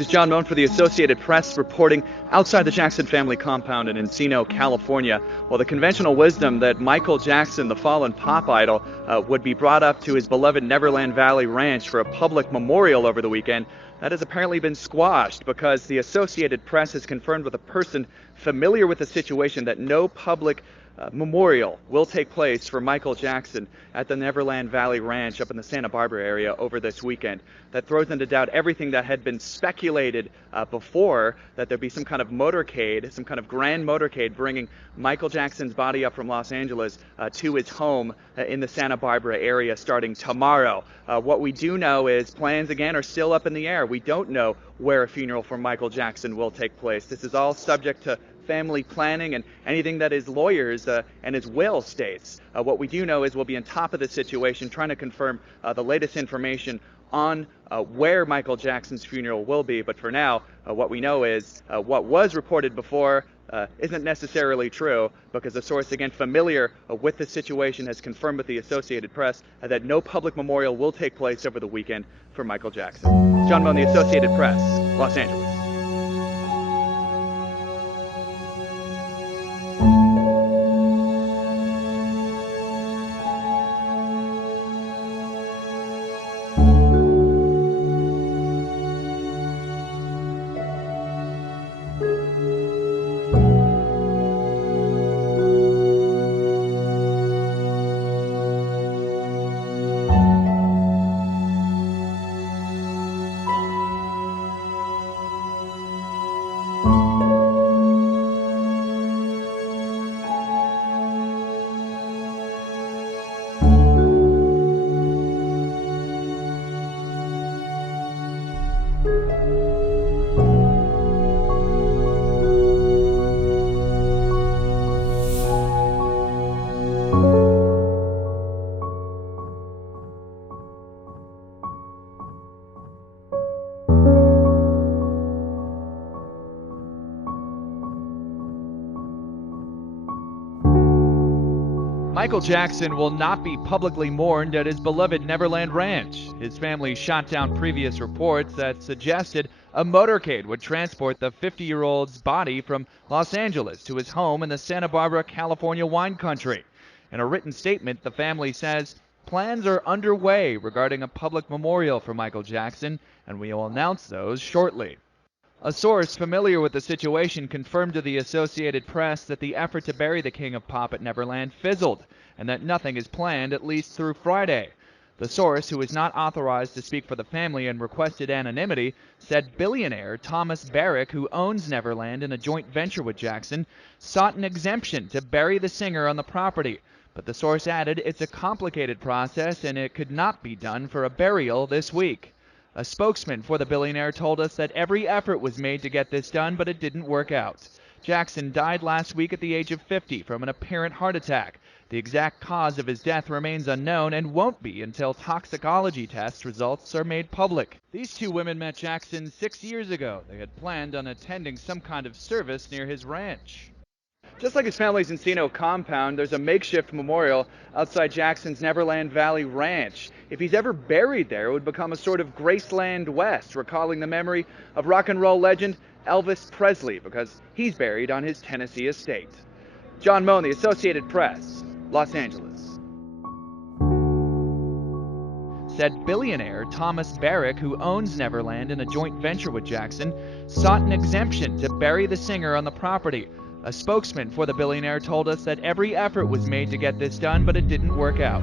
This is John Moan for the Associated Press reporting outside the Jackson family compound in Encino, California. Well, the conventional wisdom that Michael Jackson, the fallen pop idol, would be brought up to his beloved Neverland Valley Ranch for a public memorial over the weekend, that has apparently been squashed because the Associated Press has confirmed with a person familiar with the situation that no public memorial will take place for Michael Jackson at the Neverland Valley Ranch up in the Santa Barbara area over this weekend. That throws into doubt everything that had been speculated before, that there'd be some kind of motorcade, some kind of grand motorcade bringing Michael Jackson's body up from Los Angeles to his home in the Santa Barbara area starting tomorrow. What we do know is plans again are still up in the air. We don't know where a funeral for Michael Jackson will take place. This is all subject to family planning and anything that his lawyers and his will states. What we do know is we'll be on top of this situation, trying to confirm the latest information on where Michael Jackson's funeral will be. But for now, what we know is what was reported before isn't necessarily true, because a source, again, familiar with the situation has confirmed with the Associated Press that no public memorial will take place over the weekend for Michael Jackson. John Moan, the Associated Press, Los Angeles. Michael Jackson will not be publicly mourned at his beloved Neverland Ranch. His family shot down previous reports that suggested a motorcade would transport the 50-year-old's body from Los Angeles to his home in the Santa Barbara, California wine country. In a written statement, the family says plans are underway regarding a public memorial for Michael Jackson, and we will announce those shortly. A source familiar with the situation confirmed to the Associated Press that the effort to bury the King of Pop at Neverland fizzled, and that nothing is planned at least through Friday. The source, who is not authorized to speak for the family and requested anonymity, said billionaire Thomas Barrick, who owns Neverland in a joint venture with Jackson, sought an exemption to bury the singer on the property. But the source added it's a complicated process and it could not be done for a burial this week. A spokesman for the billionaire told us that every effort was made to get this done, but it didn't work out. Jackson died last week at the age of 50 from an apparent heart attack. The exact cause of his death remains unknown and won't be until toxicology test results are made public. These two women met Jackson 6 years ago. They had planned on attending some kind of service near his ranch. Just like his family's Encino compound, there's a makeshift memorial outside Jackson's Neverland Valley Ranch. If he's ever buried there, it would become a sort of Graceland West, recalling the memory of rock and roll legend Elvis Presley, because he's buried on his Tennessee estate. John Moan, the Associated Press, Los Angeles. Said billionaire Thomas Barrick, who owns Neverland in a joint venture with Jackson, sought an exemption to bury the singer on the property. A spokesman for the billionaire told us that every effort was made to get this done, but it didn't work out.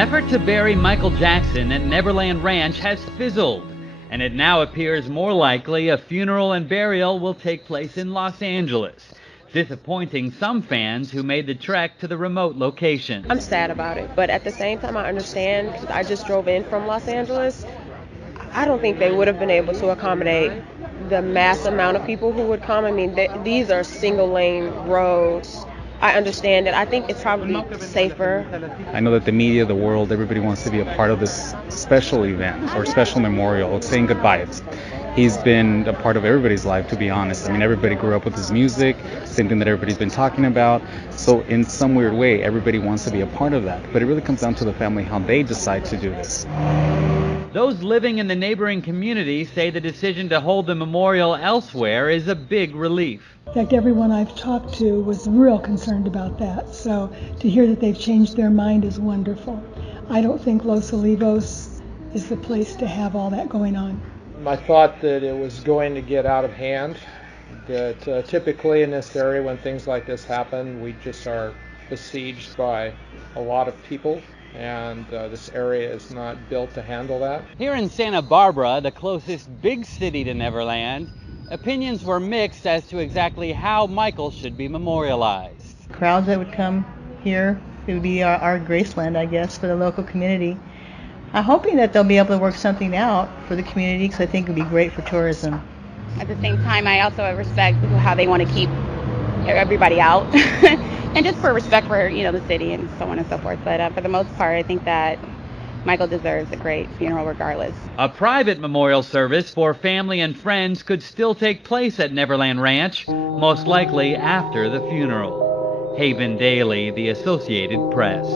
effort to bury Michael Jackson at Neverland Ranch has fizzled, and it now appears more likely a funeral and burial will take place in Los Angeles, disappointing some fans who made the trek to the remote location. I'm sad about it, but at the same time I understand, because I just drove in from Los Angeles. I don't think they would have been able to accommodate the mass amount of people who would come. I mean, these are single lane roads. I understand it. I think it's probably safer. I know that the media, the world, everybody wants to be a part of this special event or special memorial, saying goodbye. He's been a part of everybody's life, to be honest. I mean, everybody grew up with his music, same thing that everybody's been talking about. So in some weird way, everybody wants to be a part of that. But it really comes down to the family, how they decide to do this. Those living in the neighboring community say the decision to hold the memorial elsewhere is a big relief. In fact, everyone I've talked to was real concerned about that. So to hear that they've changed their mind is wonderful. I don't think Los Olivos is the place to have all that going on. I thought that it was going to get out of hand, that typically in this area when things like this happen, we just are besieged by a lot of people, and this area is not built to handle that. Here in Santa Barbara, the closest big city to Neverland, opinions were mixed as to exactly how Michael should be memorialized. Crowds that would come here, it would be our Graceland, I guess, for the local community. I'm hoping that they'll be able to work something out for the community, because I think it would be great for tourism. At the same time, I also respect how they want to keep everybody out, and just for respect for the city and so on and so forth. But for the most part, I think that Michael deserves a great funeral regardless. A private memorial service for family and friends could still take place at Neverland Ranch, most likely after the funeral. Haven Daily, The Associated Press.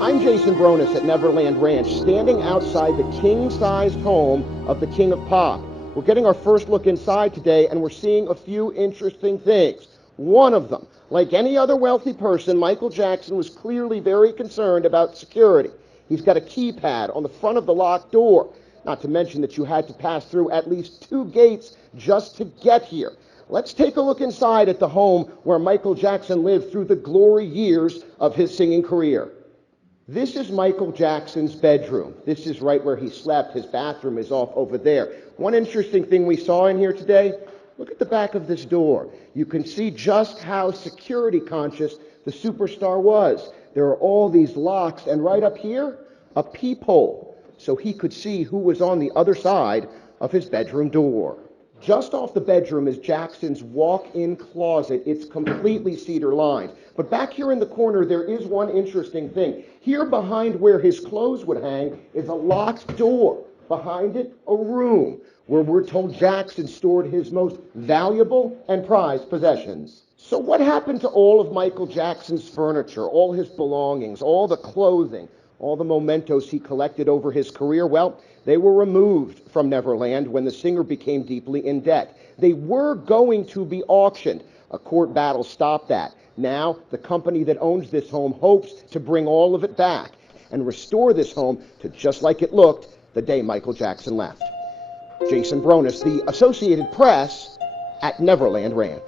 I'm Jason Bronis at Neverland Ranch, standing outside the king-sized home of the King of Pop. We're getting our first look inside today, and we're seeing a few interesting things. One of them, like any other wealthy person, Michael Jackson was clearly very concerned about security. He's got a keypad on the front of the locked door, not to mention that you had to pass through at least 2 gates just to get here. Let's take a look inside at the home where Michael Jackson lived through the glory years of his singing career. This is Michael Jackson's bedroom. This is right where he slept. His bathroom is off over there. One interesting thing we saw in here today, look at the back of this door. You can see just how security conscious the superstar was. There are all these locks, and right up here, a peephole, so he could see who was on the other side of his bedroom door. Just off the bedroom is Jackson's walk-in closet. It's completely cedar-lined. But back here in the corner, there is one interesting thing. Here behind where his clothes would hang is a locked door. Behind it, a room where we're told Jackson stored his most valuable and prized possessions. So what happened to all of Michael Jackson's furniture, all his belongings, all the clothing, all the mementos he collected over his career? Well, they were removed from Neverland when the singer became deeply in debt. They were going to be auctioned. A court battle stopped that. Now, the company that owns this home hopes to bring all of it back and restore this home to just like it looked the day Michael Jackson left. Jason Bronis, The Associated Press, at Neverland Ranch.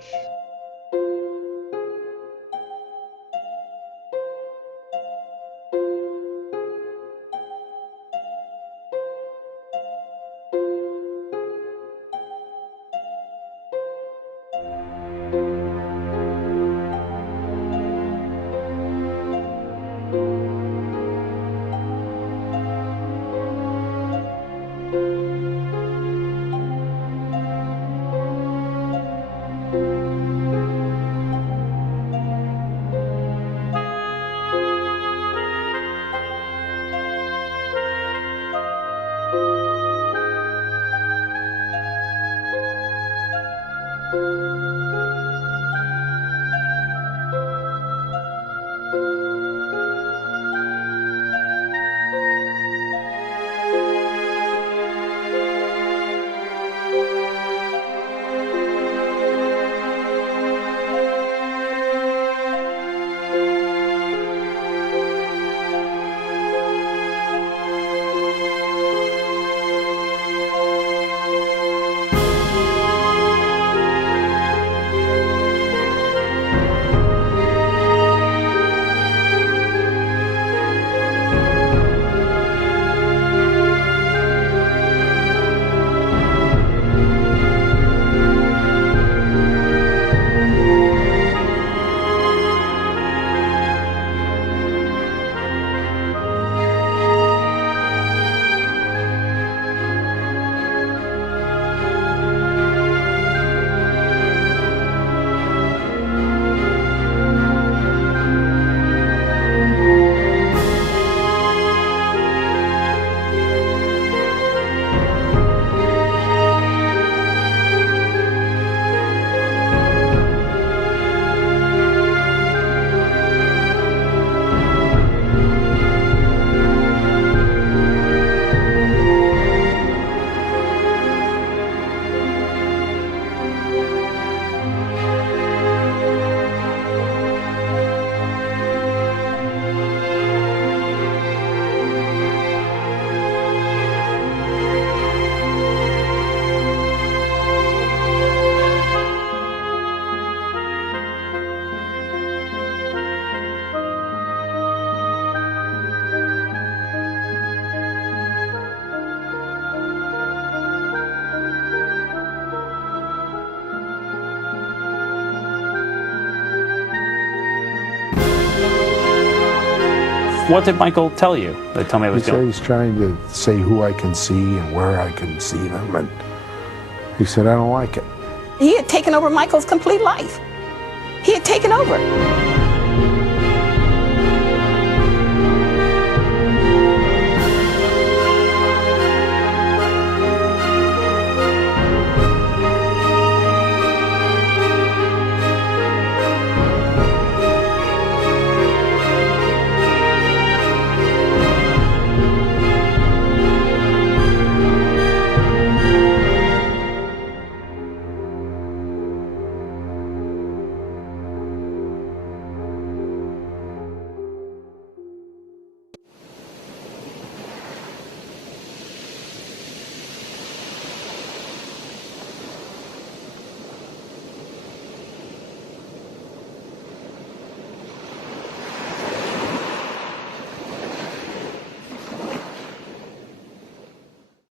What did Michael tell you? Tell me what he was said doing. he's trying to say who I can see and where I can see them, and he said I don't like it. He had taken over Michael's complete life. He had taken over.